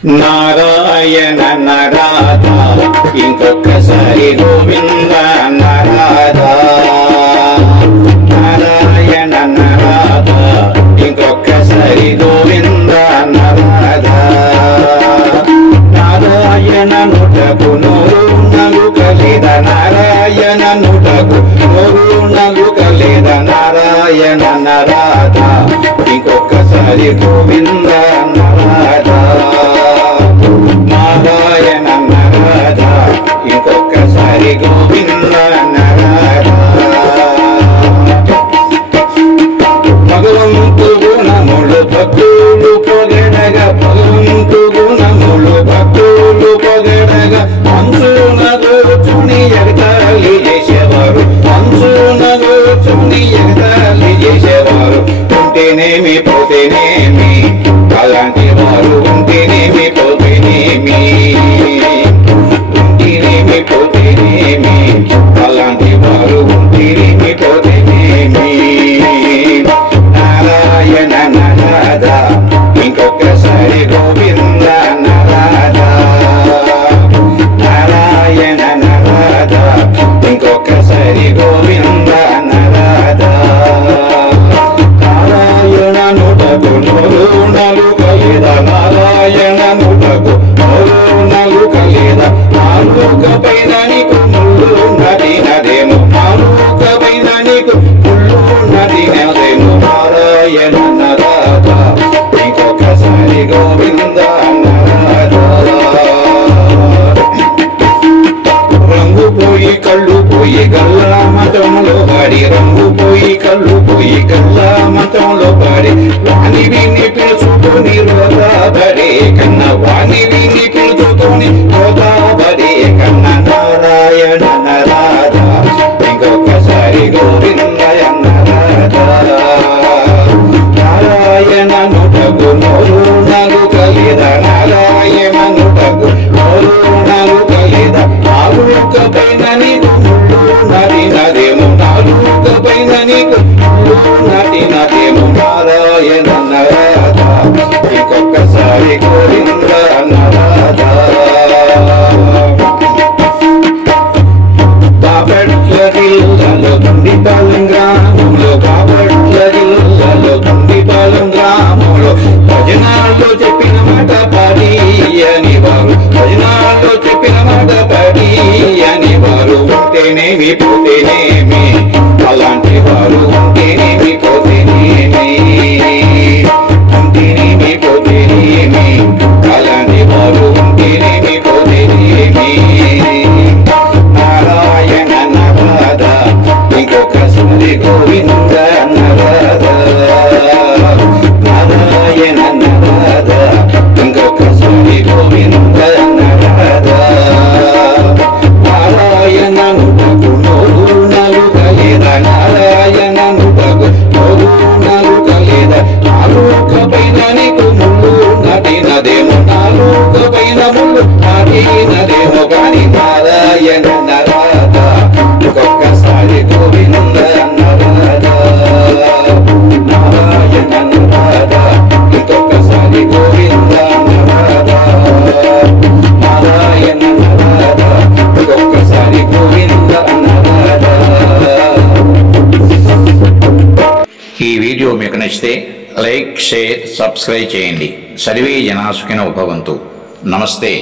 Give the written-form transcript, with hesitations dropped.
నారాయణ నరాధా ఇంకొకసారి గోవింద నరాధా నారాయణ నరాధా ఇంకొకసారి గోవింద నరాధా నారాయణ నుటకు నోరు నలుకలేద నారాయణ నుటకు నోరు నలుకలేద నారాయణ నరాధా ఇంకొకసారి గోవింద నరాధా నారాయణ నరాధా ఇంకొకసారి గోవింద నరాధా భగవంతు గుణములు భక్తులు పొగడగా భగవంతు గుణములు భక్తులు పొగడగా అంచున కూర్చుని ఎగతాళి చేసేవారు అంచున కూర్చుని ఎగతాళి చేసేవారు ఉంటేనేమి పోతేనేమి అలాంటి వారు ఉంటేనేమి పోతేనేమి ఉంటేనేమి పోతేనేమి అలాంటి వారు ఉంటేనేమి పోతేనేమి నారాయణ నరాధా ఇంకొకసారి గోవింద నరాధా నారాయణ నరాధా ఇంకొకసారి గోవింద నరాధా నారాయణ నుటకు నోరు నలుకలేద నారాయణ నుటకు నోరు నలుకలేద నాలుక పైన నీకు ముళ్ళు నదినదేమో నాలుక పైన నీకు ముళ్ళు నదినదేమో నారాయణ నరాధా ఇంకొకసారి గోవింద నరాధా రంగు పోయి కళ్ళు పోయి గల్లా మతంలో పడి రంగు పోయి కళ్ళు పోయి గల్లా మతంలో పడి వాణి విని పిలుచుకొని రోదాబడే కన్న వాణి విని పిలుచుకొని రోదాబడే కన్న నారాయణ నరాధా ఇంకొకసారి గోవింద నరాధా నారాయణ నుటకు నోరు నలుకలేద నారాయణ నుటకు నోరు నలుకలేద నాలుక పైన నీకు ముళ్ళు నదినదేమో నాలుక పైన నీకు ముళ్ళు నదినదేమో నారాయణ నరాధా ఇంకొకసారి గోవింద నరాధా బాపట్ల జిల్లాలో గుండిపాలెం గ్రామంలో బాపట్ల జిల్లాలో గుండిపాలెం గ్రామంలో భజనాల్లో చెప్పిన మాట పడి అని వారు భజనాల్లో చెప్పిన మాట పడి అని వారు ఉంటేనేమి పోతేనేమి అలాంటి వారు ఉంటేనేమి పోతేనేమి ఉంటేనేమి పోతేనేమి అలాంటి వారు ఉంటేనేమి పోతేనేమి నారాయణ నరాధా ఇంకొకసారి గోవింద నరాధా నారాయణ నరాధా ఇంకొకసారి గోవింద నరాధా నారాయణ నుటకు నోరు నలుకలేద నారాయణ నుటకు నోరు నలుకలేద నాలుక పైన నీకు ముళ్ళు నదినదేమో నాలుక పైన ముళ్ళు నదినదేమో కాని నారాయణ నరాధా ఇంకొకసారి గోవింద నరాధా నారాయణ నరాధా ఇంకొకసారి గోవింద నరాధా నారాయణ నరాధా ఇంకొకసారి గోవింద నరాధా. ఈ వీడియో మీకు నచ్చితే లైక్ షేర్ సబ్స్క్రైబ్ చేయండి. సర్వే జనా సుఖినో భవంతు. నమస్తే.